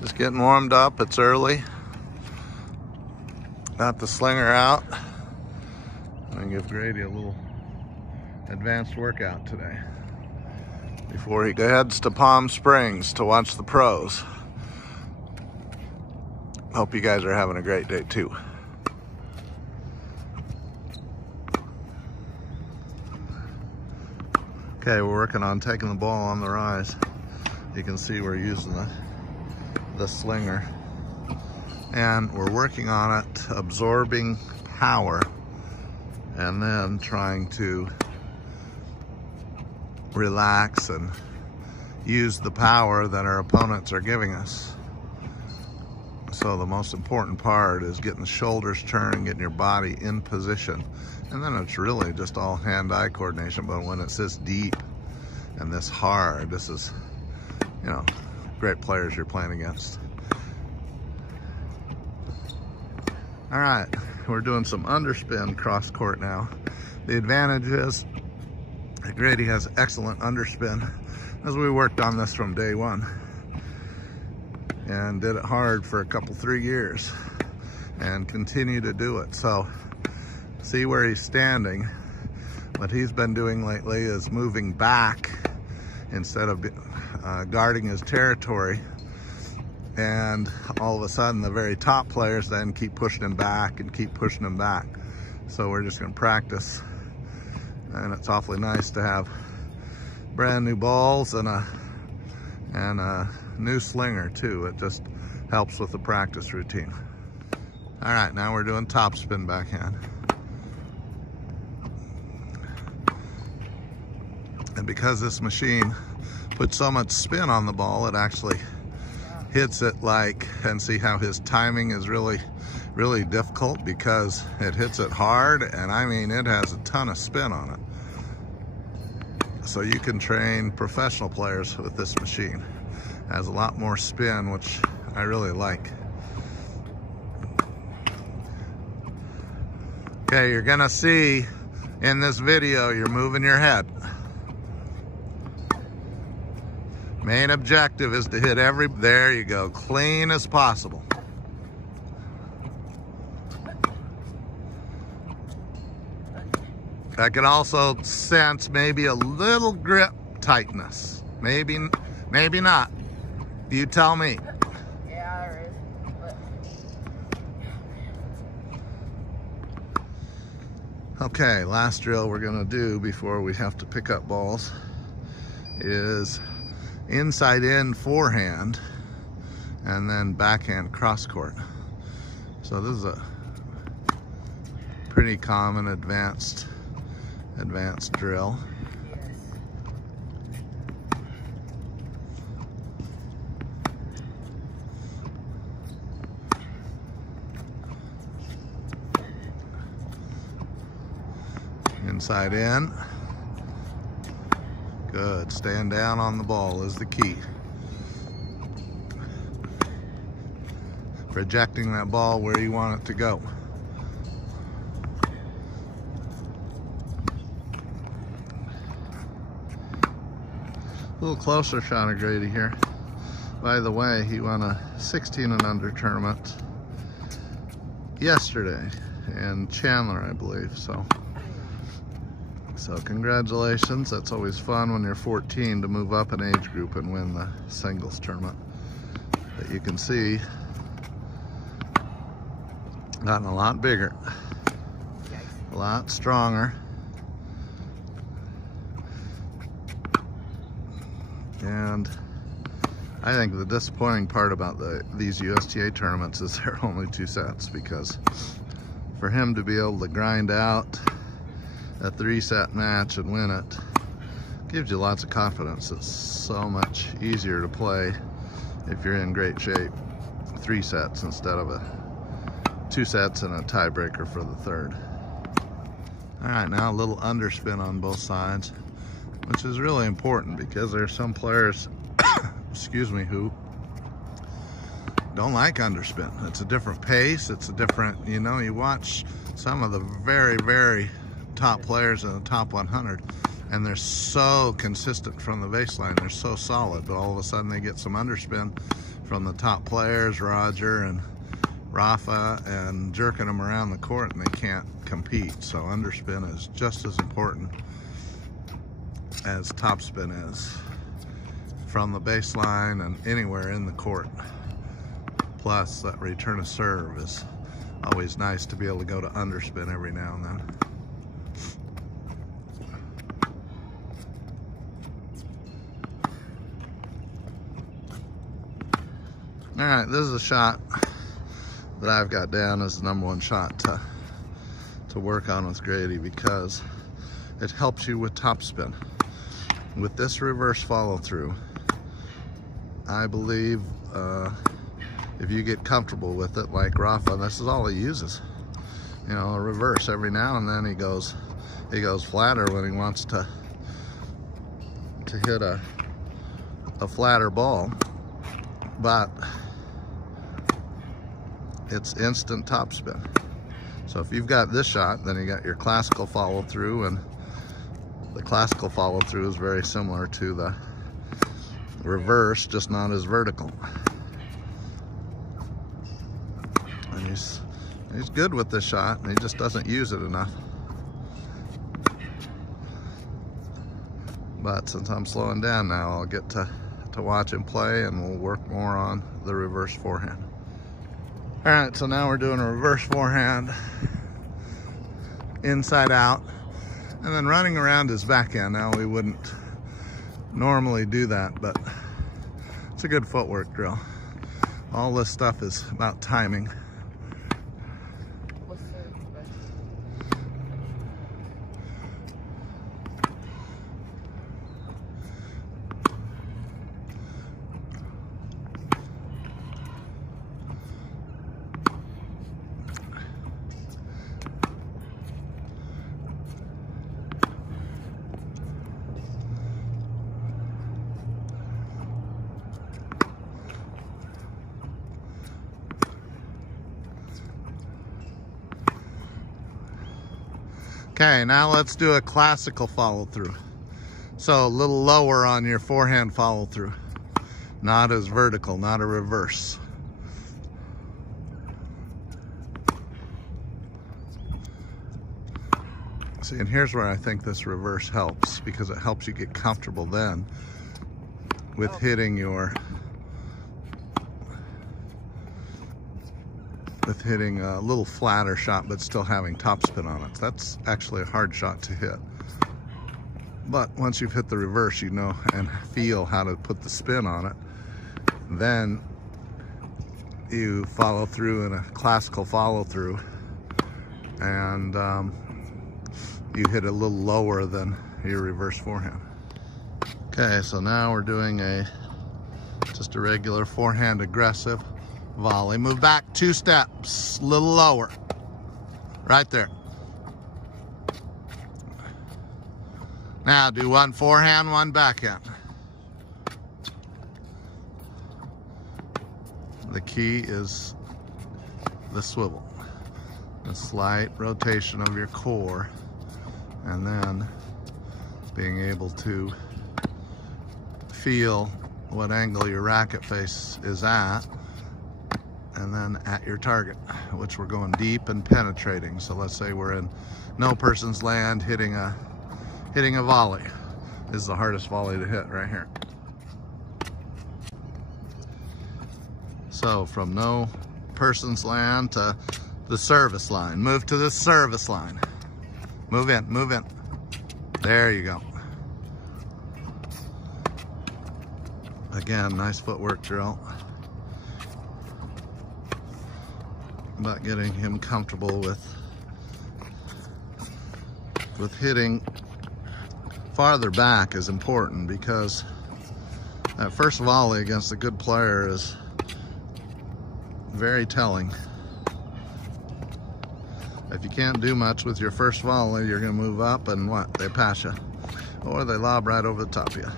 Just getting warmed up, it's early. Got the slinger out. I'm gonna give Grady a little advanced workout today before he heads to Palm Springs to watch the pros. Hope you guys are having a great day too. Okay, we're working on taking the ball on the rise. You can see we're using the slinger. And we're working on it, absorbing power, and then trying to relax and use the power that our opponents are giving us. So the most important part is getting the shoulders turned, getting your body in position. And then it's really just all hand-eye coordination. But when it's this deep and this hard, this is, you know, great players you're playing against. All right, we're doing some underspin cross court now. The advantage is that Grady has excellent underspin, as we worked on this from day one and did it hard for 3 years and continue to do it. So see where he's standing. What he's been doing lately is moving back instead of guarding his territory. And all of a sudden, the very top players then keep pushing him back and keep pushing him back. So we're just gonna practice. And it's awfully nice to have brand new balls and a new slinger too. It just helps with the practice routine. All right, now we're doing top spin backhand. And because this machine puts so much spin on the ball, it actually hits it like, and see how his timing is really difficult because it hits it hard, and I mean it has a ton of spin on it. So you can train professional players with this machine. It has a lot more spin, which I really like. Okay, you're gonna see in this video, you're moving your head. Main objective is to hit there you go, clean as possible. I can also sense maybe a little grip tightness. Maybe not. You tell me. Yeah, there is. Okay, last drill we're gonna do before we have to pick up balls is inside in forehand and then backhand cross court. So this is a pretty common advanced drill. Inside in. Good. Staying down on the ball is the key. Projecting that ball where you want it to go. A little closer shot of Grady here. By the way, he won a 16 and under tournament yesterday in Chandler, I believe. So congratulations. That's always fun when you're 14 to move up an age group and win the singles tournament. But you can see, gotten a lot bigger, a lot stronger. And I think the disappointing part about these USTA tournaments is they're only 2 sets, because for him to be able to grind out a 3-set match and win it gives you lots of confidence. It's so much easier to play if you're in great shape 3 sets instead of 2 sets and a tiebreaker for the 3rd. All right, now a little underspin on both sides, which is really important because there are some players excuse me, who don't like underspin. It's a different pace, it's a different, you know, you watch some of the very top players in the top 100 and they're so consistent from the baseline, they're so solid, but all of a sudden they get some underspin from the top players, Roger and Rafa, and jerking them around the court, and they can't compete. So underspin is just as important as topspin is, from the baseline and anywhere in the court. Plus, that return of serve is always nice to be able to go to underspin every now and then. All right, this is a shot that I've got down as the #1 shot to work on with Grady, because it helps you with topspin. With this reverse follow through, I believe if you get comfortable with it, like Rafa, this is all he uses. You know, a reverse every now and then. He goes flatter when he wants to hit a flatter ball, but it's instant topspin. So if you've got this shot, then you got your classical follow through, and the classical follow through is very similar to the reverse, just not as vertical. And he's good with this shot, and he just doesn't use it enough. But since I'm slowing down now, I'll get to watch him play, and we'll work more on the reverse forehand. All right, so now we're doing a reverse forehand, inside out, and then running around his backhand. Now, we wouldn't normally do that, but it's a good footwork drill. All this stuff is about timing. Okay, now let's do a classical follow through. So a little lower on your forehand follow through. Not as vertical, not a reverse. See, and here's where I think this reverse helps, because it helps you get comfortable then with hitting your a little flatter shot, but still having topspin on it. That's actually a hard shot to hit. But once you've hit the reverse, you know and feel how to put the spin on it. Then you follow through in a classical follow through, and you hit a little lower than your reverse forehand. Okay, so now we're doing just a regular forehand aggressive volley. Move back 2 steps, a little lower. Right there. Now do 1 forehand, 1 backhand. The key is the swivel, the slight rotation of your core, and then being able to feel what angle your racket face is at, and then at your target, which we're going deep and penetrating. So let's say we're in no person's land, hitting a volley. This is the hardest volley to hit right here. So from no person's land to the service line. Move to the service line. Move in, move in. There you go. Again, nice footwork drill. But getting him comfortable with hitting farther back is important, because that first volley against a good player is very telling. If you can't do much with your first volley, you're going to move up and what? They pass you, or they lob right over the top of you.